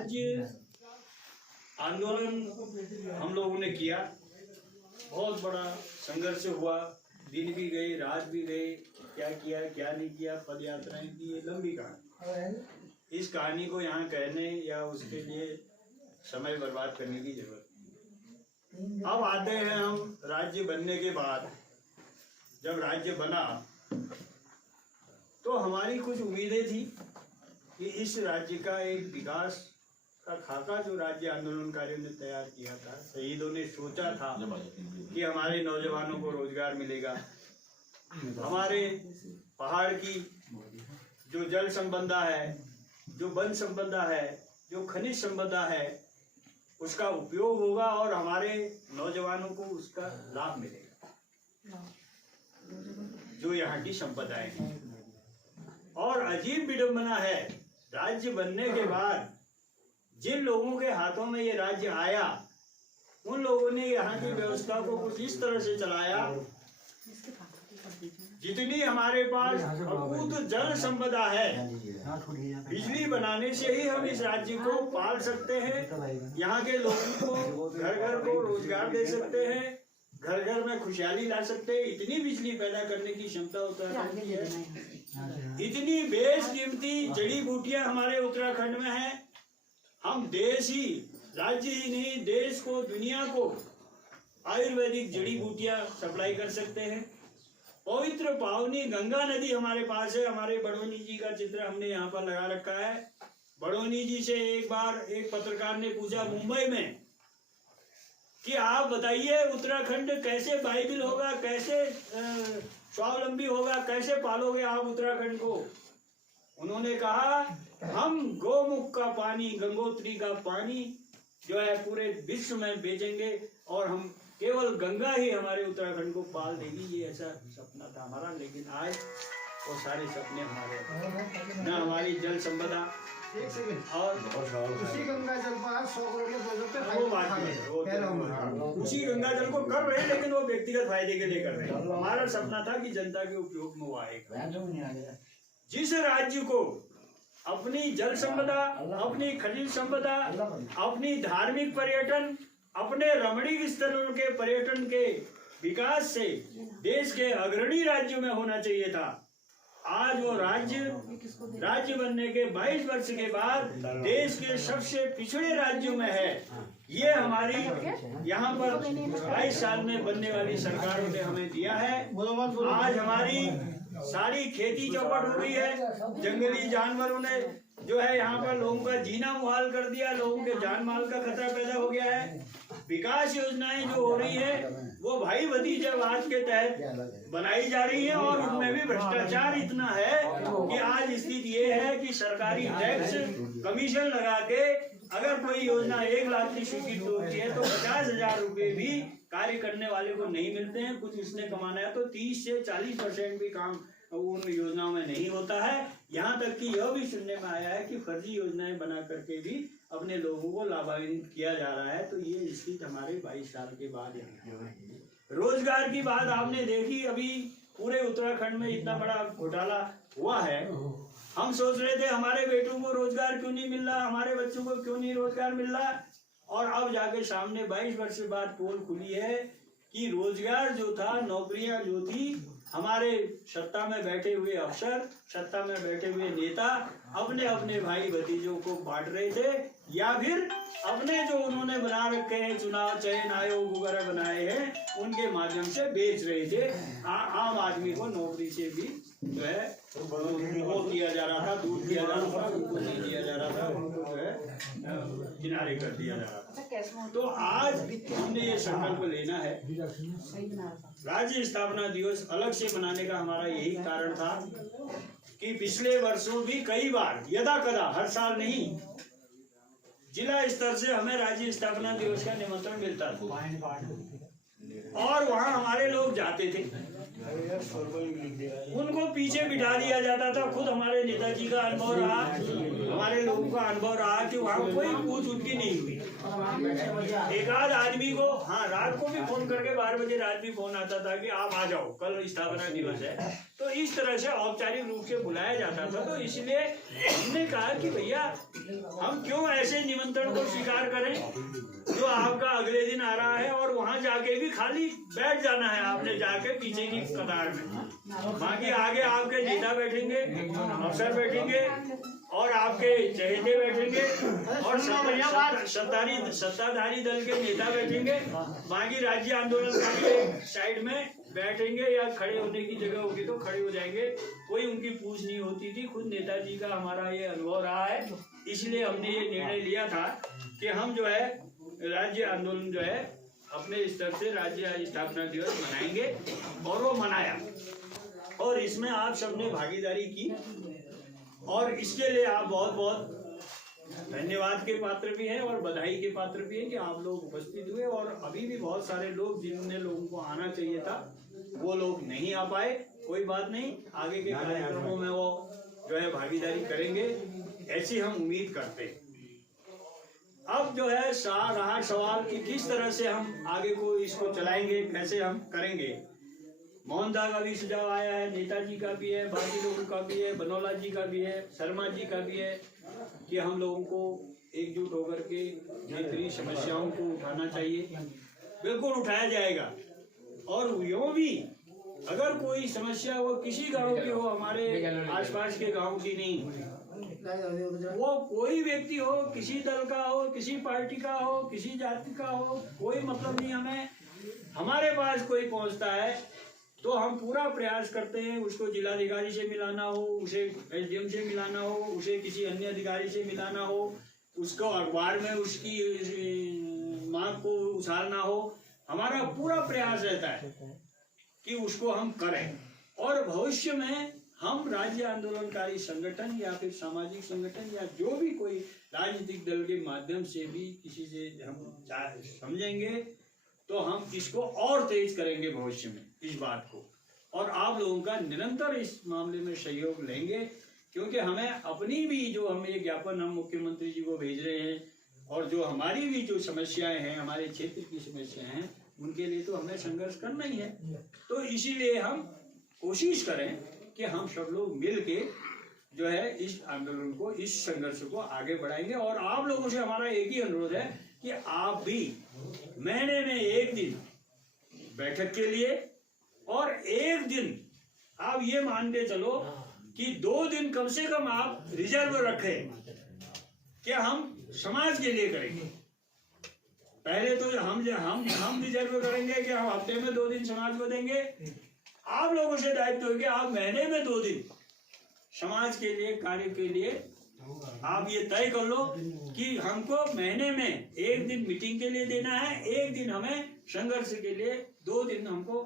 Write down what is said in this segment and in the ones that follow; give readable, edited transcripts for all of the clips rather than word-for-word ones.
राज्य आंदोलन हम लोगों ने किया, बहुत बड़ा संघर्ष हुआ, दिन भी गए रात भी गए, क्या किया क्या नहीं किया, पद यात्राएं की, ये लंबी कहानी। इस कहानी को यहाँ कहने या उसके लिए समय बर्बाद करने की जरूरत नहीं। अब आते हैं हम राज्य बनने के बाद। जब राज्य बना तो हमारी कुछ उम्मीदें थी कि इस राज्य का एक विकास का खाका जो राज्य आंदोलनकारियों ने तैयार किया था, शहीदों ने सोचा था कि हमारे नौजवानों को रोजगार मिलेगा, हमारे पहाड़ की जो जल संपदा है, जो वन संपदा है, जो खनिज संपदा है, उसका उपयोग होगा और हमारे नौजवानों को उसका लाभ मिलेगा, जो यहाँ की संपदाएं हैं। और अजीब विडंबना है, राज्य बनने के बाद जिन लोगों के हाथों में ये राज्य आया, उन लोगों ने यहाँ की व्यवस्था को कुछ इस तरह से चलाया, जितनी हमारे पास अकूत जल संपदा है, बिजली बनाने से ही हम इस राज्य को पाल सकते हैं, यहाँ के लोगों को घर घर को रोजगार दे सकते हैं, घर घर में खुशहाली ला सकते हैं। इतनी बिजली पैदा करने की क्षमता उत्तराखंड की है। इतनी बेशकीमती जड़ी बूटियां हमारे उत्तराखंड में हैं। हम देश ही, राज्य ही नहीं, देश को, दुनिया को आयुर्वेदिक जड़ी बूटियां सप्लाई कर सकते हैं। पवित्र पावनी गंगा नदी हमारे पास है। हमारे बड़ोनी जी का चित्र हमने यहाँ पर लगा रखा है। बड़ोनी जी से एक बार एक पत्रकार ने पूछा मुंबई में कि आप बताइए उत्तराखंड कैसे बाइबल होगा, कैसे स्वावलंबी होगा, कैसे पालोगे आप उत्तराखंड को। उन्होंने कहा हम गौमुख का पानी, गंगोत्री का पानी जो है पूरे विश्व में बेचेंगे और हम केवल गंगा ही हमारे उत्तराखंड को पाल देगी। ये ऐसा सपना था हमारा, लेकिन आज वो सारे सपने हमारे न हमारी जल संपदा और उसी गंगा जल पर 100 करोड़ के प्रोजेक्ट वो बात है, उसी गंगा जल को कर रहे हैं, लेकिन वो व्यक्तिगत फायदे के लिए कर रहे हैं। हमारा सपना था कि जनता के उपयोग में वो आएगा। जिस राज्य को अपनी जल संपदा, अपनी खनिज संपदा, अपनी धार्मिक पर्यटन, अपने रमणीक स्थलों के पर्यटन के विकास से देश के अग्रणी राज्यों में होना चाहिए था, आज वो राज्य बनने के 22 वर्ष के बाद देश के सबसे पिछड़े राज्यों में है। ये हमारी यहाँ पर 22 साल में बनने वाली सरकारों ने हमें दिया है। आज हमारी सारी खेती चौपट हो गई है। जंगली जानवरों ने जो है यहाँ पर लोगों का जीना मुहाल कर दिया, लोगों के जान माल का खतरा पैदा हो गया है। विकास योजनाएं जो हो रही है वो भाई भतीजावाद के तहत बनाई जा रही है और उनमें भी भ्रष्टाचार इतना है कि आज स्थिति ये है कि सरकारी टैक्स कमीशन लगा के अगर कोई योजना 1 लाख की स्वीकृत होती है तो 50,000 रुपए भी कार्य करने वाले को नहीं मिलते हैं। कुछ उसने कमाना है तो 30 से 40% भी काम उन योजनाओं में नहीं होता है। यहाँ तक कि यह भी सुनने में आया है कि फर्जी योजनाएं बना करके भी अपने लोगों को लाभान्वित किया जा रहा है। तो ये स्थिति हमारे 22 साल के बाद यहाँ रोजगार की बात आपने देखी। अभी पूरे उत्तराखंड में इतना बड़ा घोटाला हुआ है। हम सोच रहे थे हमारे बेटों को रोजगार क्यों नहीं मिल रहा, हमारे बच्चों को क्यों नहीं रोजगार मिल रहा, और अब जाके सामने 22 वर्ष बाद पोल खुली है कि रोजगार जो था, नौकरियां जो थी, हमारे सत्ता में बैठे हुए अफसर, सत्ता में बैठे हुए नेता अपने अपने भाई भतीजों को बांट रहे थे, या फिर अपने जो उन्होंने बना रखे हैं चुनाव चयन आयोग वगैरह बनाए हैं उनके माध्यम से बेच रहे थे। आम आदमी को नौकरी से भी जो है वो किया जा रहा था, दूर किया जा रहा था, उनको नहीं दिया जा रहा था, उनको जो है किनारे कर दिया जा रहा था। तो आज हमने ये संकल्प लेना है, राज्य स्थापना दिवस अलग से मनाने का हमारा यही कारण था कि पिछले वर्षों भी कई बार यदा कदा, हर साल नहीं, जिला स्तर से हमें राज्य स्थापना दिवस का निमंत्रण मिलता था और वहाँ हमारे लोग जाते थे। उनको पीछे बिठा दिया जाता था। खुद हमारे नेताजी का अनुभव रहा, हमारे लोगों का अनुभव रहा कि वहाँ कोई पूछ उनकी नहीं हुई। एक आध आदमी को हाँ रात को भी फोन करके 12 बजे रात भी फोन आता था कि आप आ जाओ, कल स्थापना दिवस है। तो इस तरह से औपचारिक रूप से बुलाया जाता था। तो इसलिए हमने कहा कि भैया हम क्यों ऐसे निमंत्रण को स्वीकार करें जो आपका अगले दिन आ रहा है और वहां जाके भी खाली बैठ जाना है आपने, जाके पीछे की कतार में। बाकी आगे आपके नेता बैठेंगे, अफसर बैठेंगे और आपके चहेते बैठेंगे और सत्ताधारी दल के नेता बैठेंगे। बाकी राज्य आंदोलन के साइड में बैठेंगे या खड़े होने की जगह होगी तो खड़े हो जाएंगे। कोई उनकी पूछ नहीं होती थी। खुद नेताजी का हमारा ये अनुभव रहा है, इसलिए हमने ये निर्णय लिया था कि हम जो है राज्य आंदोलन जो है अपने स्तर से राज्य स्थापना दिवस मनाएंगे। और वो मनाया और इसमें आप सबने भागीदारी की और इसके लिए आप बहुत बहुत धन्यवाद के पात्र भी हैं और बधाई के पात्र भी हैं कि आप लोग उपस्थित हुए। और अभी भी बहुत सारे लोग जिन्होंने लोगों को आना चाहिए था वो लोग नहीं आ पाए। कोई बात नहीं, आगे के कार्यक्रमों में वो जो है भागीदारी करेंगे, ऐसी हम उम्मीद करते हैं। अब जो है रहा सवाल कि किस तरह से हम आगे को इसको चलाएंगे, कैसे हम करेंगे। मोहनदा का भी सुझाव आया है, नेताजी का भी है, बाकी लोगों का भी है, बनोला जी का भी है, शर्मा जी का भी है कि हम लोगों को एकजुट होकर के क्षेत्रीय समस्याओं को उठाना चाहिए। बिल्कुल उठाया जाएगा। और यूँ भी अगर कोई समस्या वो किसी गांव की हो, हमारे आसपास के गांव की नहीं, वो कोई व्यक्ति हो, किसी दल का हो, किसी पार्टी का हो, किसी जाति का हो, कोई मतलब नहीं। हमें हमारे पास कोई पहुंचता है तो हम पूरा प्रयास करते हैं उसको जिलाधिकारी से मिलाना हो, उसे एसडीएम से मिलाना हो, उसे किसी अन्य अधिकारी से मिलाना हो, उसको अखबार में उसकी मांग को उछालना हो। हमारा पूरा प्रयास रहता है कि उसको हम करें। और भविष्य में हम राज्य आंदोलनकारी संगठन या फिर सामाजिक संगठन या जो भी कोई राजनीतिक दल के माध्यम से भी किसी से हम समझेंगे तो हम इसको और तेज करेंगे भविष्य में इस बात को। और आप लोगों का निरंतर इस मामले में सहयोग लेंगे, क्योंकि हमें अपनी भी जो हम ये ज्ञापन हम मुख्यमंत्री जी को भेज रहे हैं और जो हमारी भी जो समस्याएं हैं, हमारे क्षेत्र की समस्याएं हैं, उनके लिए तो हमें संघर्ष करना ही है। तो इसीलिए हम कोशिश करें कि हम सब लोग मिल के जो है इस आंदोलन को, इस संघर्ष को आगे बढ़ाएंगे। और आप लोगों से हमारा एक ही अनुरोध है कि आप भी महीने में एक दिन बैठक के लिए और एक दिन आप ये मान के चलो कि 2 दिन कम से कम आप रिजर्व रखें कि हम समाज के लिए करेंगे। पहले तो हम रिजर्व करेंगे कि हम हफ्ते में 2 दिन समाज को देंगे। आप लोगों से दायित्व है कि आप महीने में 2 दिन समाज के लिए, कार्य के लिए आप ये तय कर लो कि हमको महीने में 1 दिन मीटिंग के लिए देना है, 1 दिन हमें संघर्ष के लिए, 2 दिन हमको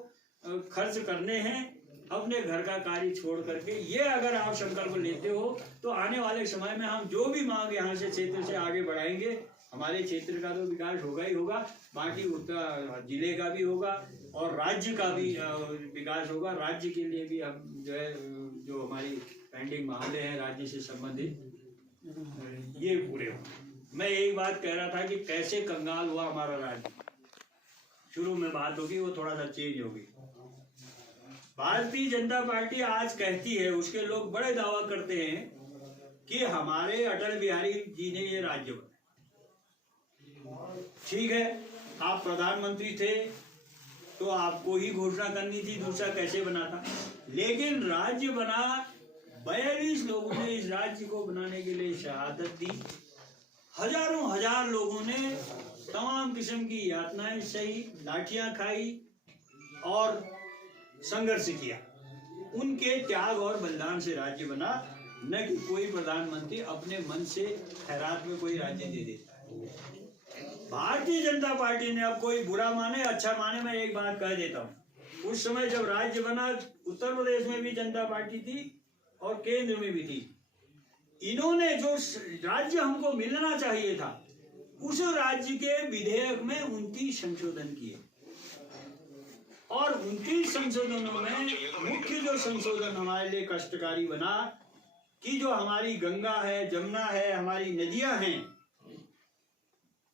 खर्च करने हैं अपने घर का कार्य छोड़ करके। ये अगर आप संकल्प लेते हो तो आने वाले समय में हम जो भी मांग यहाँ से क्षेत्र से आगे बढ़ाएंगे, हमारे क्षेत्र का तो विकास होगा ही होगा, बाकी उत्तर जिले का भी होगा और राज्य का भी विकास होगा। राज्य के लिए भी हम जो है जो हमारी पेंडिंग मामले हैं राज्य से संबंधित ये पूरे हो। मैं एक बात कह रहा था कि कैसे कंगाल हुआ हमारा राज्य। शुरू में बात होगी, वो थोड़ा सा चेंज होगी। भारतीय जनता पार्टी आज कहती है, उसके लोग बड़े दावा करते हैं कि हमारे अटल बिहारी जी ने ये राज्य बनाया। ठीक है, आप प्रधानमंत्री थे तो आपको ही घोषणा करनी थी, दूसरा कैसे बनाता। लेकिन राज्य बना, 42 लोगों ने इस राज्य को बनाने के लिए शहादत दी। हजारों हजार लोगों ने तमाम किस्म की यातनाएं सही, लाठियां खाई और संघर्ष किया। उनके त्याग और बलिदान से राज्य बना, न कि कोई प्रधानमंत्री अपने मन से खैरात में कोई राज्य दे देता है। भारतीय जनता पार्टी ने, अब कोई बुरा माने अच्छा माने, मैं एक बात कह देता हूँ, उस समय जब राज्य बना उत्तर प्रदेश में भी जनता पार्टी थी और केंद्र में भी थी। इन्होंने जो राज्य हमको मिलना चाहिए था उस राज्य के विधेयक में 29 संशोधन किए। और 29 संशोधनों में मुख्य जो संशोधन हमारे लिए कष्टकारी बना कि जो हमारी गंगा है, जमुना है, हमारी नदियां हैं,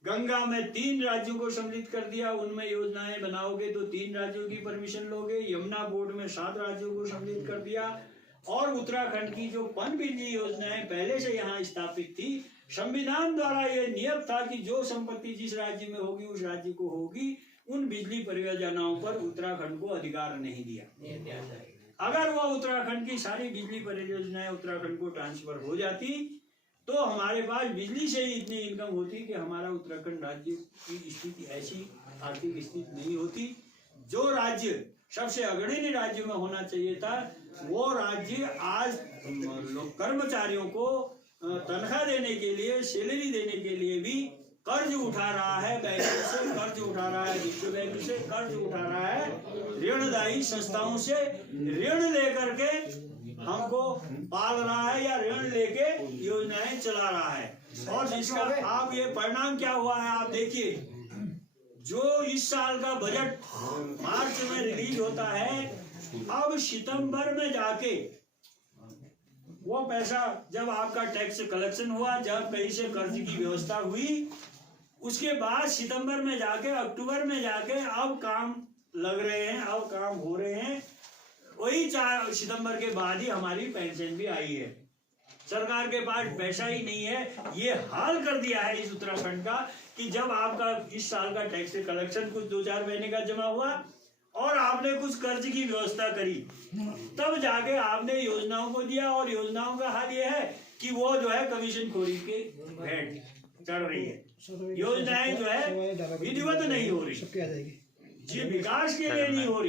गंगा में 3 राज्यों को सम्मिलित कर दिया, उनमें योजनाएं बनाओगे तो 3 राज्यों की परमिशन लोगे। यमुना बोर्ड में 7 राज्यों को सम्मिलित कर दिया। और उत्तराखंड की जो पनबिजली योजनाएं पहले से यहाँ स्थापित थी, संविधान द्वारा यह नियम था कि जो संपत्ति जिस राज्य में होगी उस राज्य को होगी, उन बिजली परियोजनाओं पर उत्तराखंड को अधिकार नहीं दिया। अगर वो उत्तराखंड की सारी बिजली परियोजनाएं उत्तराखंड को ट्रांसफर हो जाती तो हमारे पास बिजली से ही इतनी इनकम होती कि हमारा उत्तराखंड राज्य की स्थिति ऐसी आर्थिक स्थिति नहीं होती। जो राज्य सबसे अग्रणी राज्य में होना चाहिए था, वो राज्य आज कर्मचारियों को तनख्वाह देने के लिए, सैलरी देने के लिए भी कर्ज उठा रहा है, बैंकों से कर्ज उठा रहा है, विश्व बैंक से कर्ज उठा रहा है, ऋणदायी संस्थाओं से ऋण लेकर के हमको पाल रहा है या ऋण लेके योजनाएं चला रहा है। और जिसका आप ये परिणाम क्या हुआ है आप देखिए, जो इस साल का बजट मार्च में रिलीज होता है, अब सितंबर में जाके वो पैसा जब आपका टैक्स कलेक्शन हुआ, जब कहीं से कर्ज की व्यवस्था हुई, उसके बाद सितंबर में जाके, अक्टूबर में जाके अब काम लग रहे हैं, अब काम हो रहे हैं। वही 4 सितंबर के बाद ही हमारी पेंशन भी आई है। सरकार के पास पैसा ही नहीं है। ये हाल कर दिया है इस उत्तराखंड का कि जब आपका इस साल का टैक्स कलेक्शन कुछ 2-4 महीने का जमा हुआ और आपने कुछ कर्ज की व्यवस्था करी, तब जाके आपने योजनाओं को दिया। और योजनाओं का हाल ये है कि वो जो है कमीशन खोरी के भेंट चढ़ रही है। योजनाएं जो है विधिवत नहीं हो रही, जी विकास के लिए नहीं हो रही।